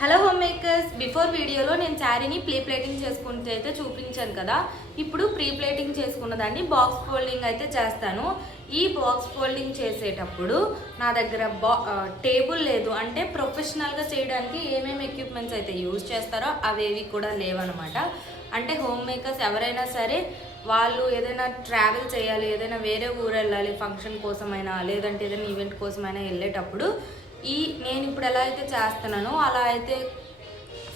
Hello home makers, before వీడియోలో నేను శారీని ప్లేటింగ్ చేసుకుంటే అయితే చూపించాను కదా. ఇప్పుడు ప్రీ ప్లేటింగ్ చేసుకున్నదాన్ని బాక్స్ ఫోల్డింగ్ అయితే చేస్తాను. ఈ బాక్స్ ఫోల్డింగ్ చేసేటప్పుడు నా దగ్గర టేబుల్ లేదు, అంటే ప్రొఫెషనల్గా చేయడానికి ఏమేమి ఎక్విప్మెంట్స్ అయితే యూజ్ చేస్తారో అవేవి కూడా లేవన్నమాట. అంటే హోమ్ మేకర్స్ ఎవరైనా సరే వాళ్ళు ఏదైనా ట్రావెల్ చేయాలి, ఏదైనా వేరే ఊరు వెళ్ళాలి ఫంక్షన్ కోసమైనా, లేదంటే ఏదైనా ఈవెంట్ కోసమైనా వెళ్ళేటప్పుడు నేను ఇప్పుడు ఎలా అయితే చేస్తున్నానో అలా అయితే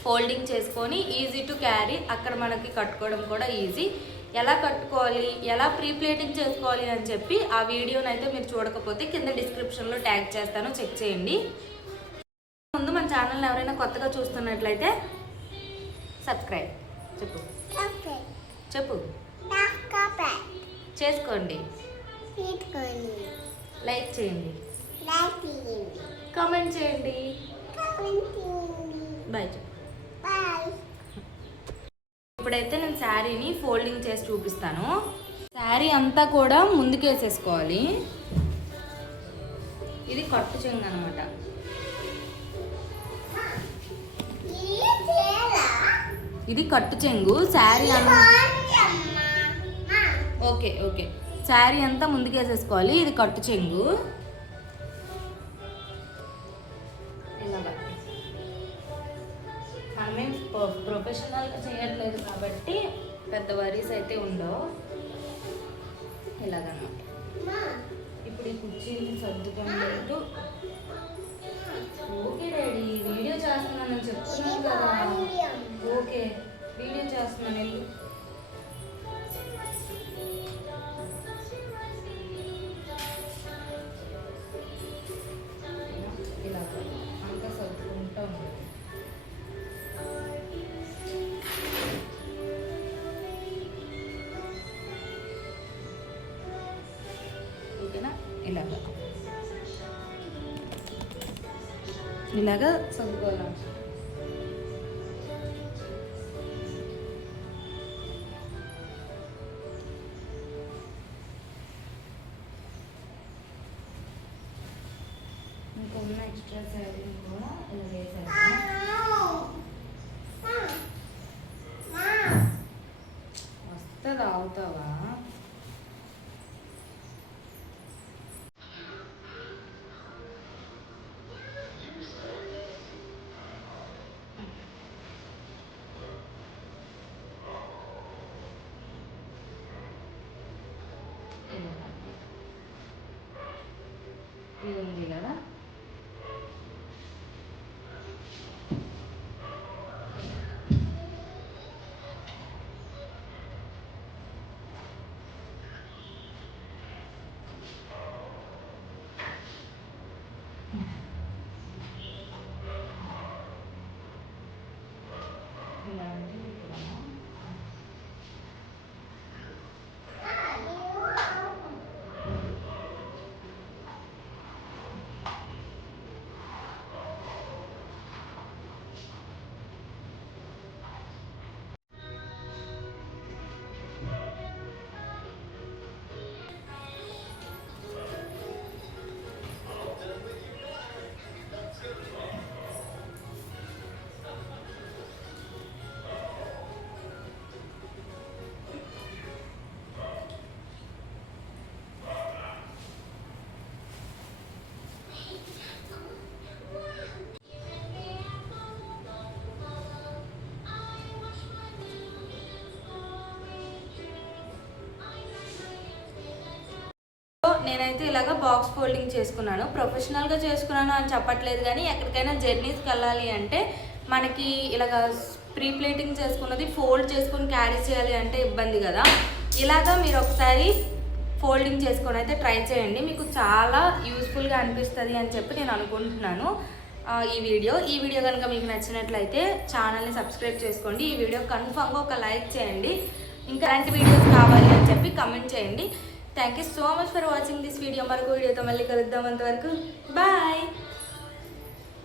ఫోల్డింగ్ చేసుకొని ఈజీ టు క్యారీ, అక్కడ మనకి కట్టుకోవడం కూడా ఈజీ. ఎలా కట్టుకోవాలి, ఎలా ప్రీ ప్లేటింగ్ చేసుకోవాలి అని చెప్పి ఆ వీడియోని అయితే మీరు చూడకపోతే కింద డిస్క్రిప్షన్లో ట్యాగ్ చేస్తాను, చెక్ చేయండి. ముందు మన ఛానల్ని ఎవరైనా కొత్తగా చూస్తున్నట్లయితే సబ్స్క్రైబ్ చెప్పు చేసుకోండి, లైక్ చేయండి, కామెంట్ చేయండి, బాయ్ చెప్పు. ఇప్పుడైతే నేను శారీని ఫోల్డింగ్ చేసి చూపిస్తాను. శారీ అంతా కూడా ముందుకేసేసుకోవాలి. ఇది కట్టు చెంగు అనమాట. ఇది కట్టు చెంగు. శారీ ఓకే ఓకే శారీ అంతా ముందుకేసేసుకోవాలి. ఇది కట్టు చెంగు. మనమేం ప్రొఫెషనల్గా చేయట్లేదు కాబట్టి పెద్ద వరీస్ అయితే ఉండవు. ఇలాగన్నమాట. ఇప్పుడు ఈ కుర్చీని సర్దుకుంటూ ఓకే డాడీ వీడియో చేస్తున్నానని చెప్తున్నాను కదా. ఓకే వీడియో చేస్తున్నాను వెళ్ళు. ఇలాగ అంతా సర్దుకుంటూ ఉంది. ఓకేనా? ఇలాగా చదువుకోవాలి. ఇంకొన్న ఎక్స్ట్రా శారీ కూడా ఇలా వేసాను. వస్తుంది, అవుతావా? ఇది ఉంది కదా. నేనైతే ఇలాగ బాక్స్ ఫోల్డింగ్ చేసుకున్నాను. ప్రొఫెషనల్గా చేసుకున్నాను అని చెప్పట్లేదు, కానీ ఎక్కడికైనా జర్నీస్కి వెళ్ళాలి అంటే మనకి ఇలాగ ప్రీ ప్లేటింగ్ చేసుకున్నది ఫోల్డ్ చేసుకొని క్యారీ చేయాలి అంటే ఇబ్బంది కదా. ఇలాగా మీరు ఒకసారి ఫోల్డింగ్ చేసుకొని అయితే ట్రై చేయండి, మీకు చాలా యూస్ఫుల్గా అనిపిస్తుంది అని చెప్పి నేను అనుకుంటున్నాను. ఈ వీడియో కనుక మీకు నచ్చినట్లయితే ఛానల్ని సబ్స్క్రైబ్ చేసుకోండి. ఈ వీడియో కన్ఫామ్గా ఒక లైక్ చేయండి. ఇంకా అలాంటి వీడియోస్ కావాలి అని చెప్పి కమెంట్ చేయండి. Thank you so much for watching this video. మరొక వీడియోతో మళ్ళీ కలుద్దాం. అంతవరకు బాయ్.